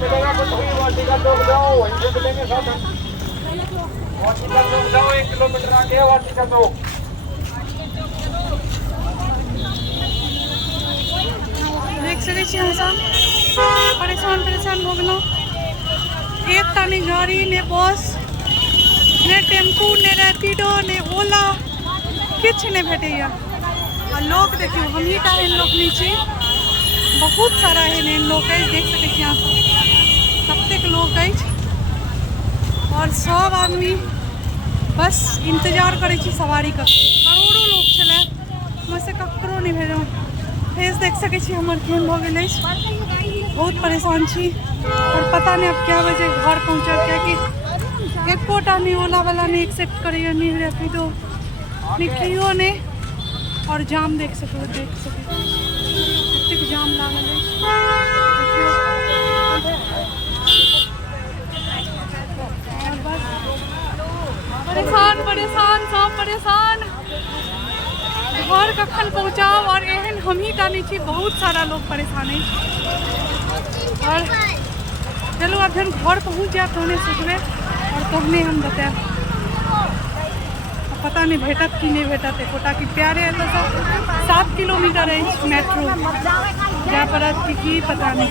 मिलेगा कुछ भी वाटिका चौक जाओ, वहीं से मिलेंगे साधन। वाटिका चौक जाओ, 1 किलोमीटर आगे वाटिका चौक। देख सकै छी हमसब परेशान हो गेलहुँ। एकटा ने गाड़ी ने बस ने टेम्पू ने रैपिडो ने ओला किछु नहि भेटैया। आ लोक देखियौ हमही टा एहन लोक नहि छी, बहुत सारा एहन लोक अछि। देख सकै छी अहाँ कतेक लोक अछि और सब आदमी बस इंतजार करै छी सवारीके। करोड़ों लोक छलै, ओहिमेसँ ककरो नहि भेलहुँ। फेस देख सकै छी हमर केहन भऽ गेल अछि, बहुत परेशान छी और पता नहीं अब क्या बजे घर पहुँचब, कियाकि एकोटा नहीं ओला वाला नहीं एक्सेप्ट करैया, नहीं रैपिडो नहीं कियो नहीं। और जाम देख सकै कतेक जाम लागल अछि। और बस परेशान सब परेशान। घर कखन पहुँचाब और एहन हमही टा नहीं छी, बहुत सारा लोग परेशान है। और चलू अब जब घर पहुँच जाए तहने सोचबे और तहने हम बताएब। पता नहीं भेटत कि नहीं भेटत एकोटा कि प्यारे एतऽ 7 किलोमीटर अछि मेट्रो जाए पड़त कि पता नहीं।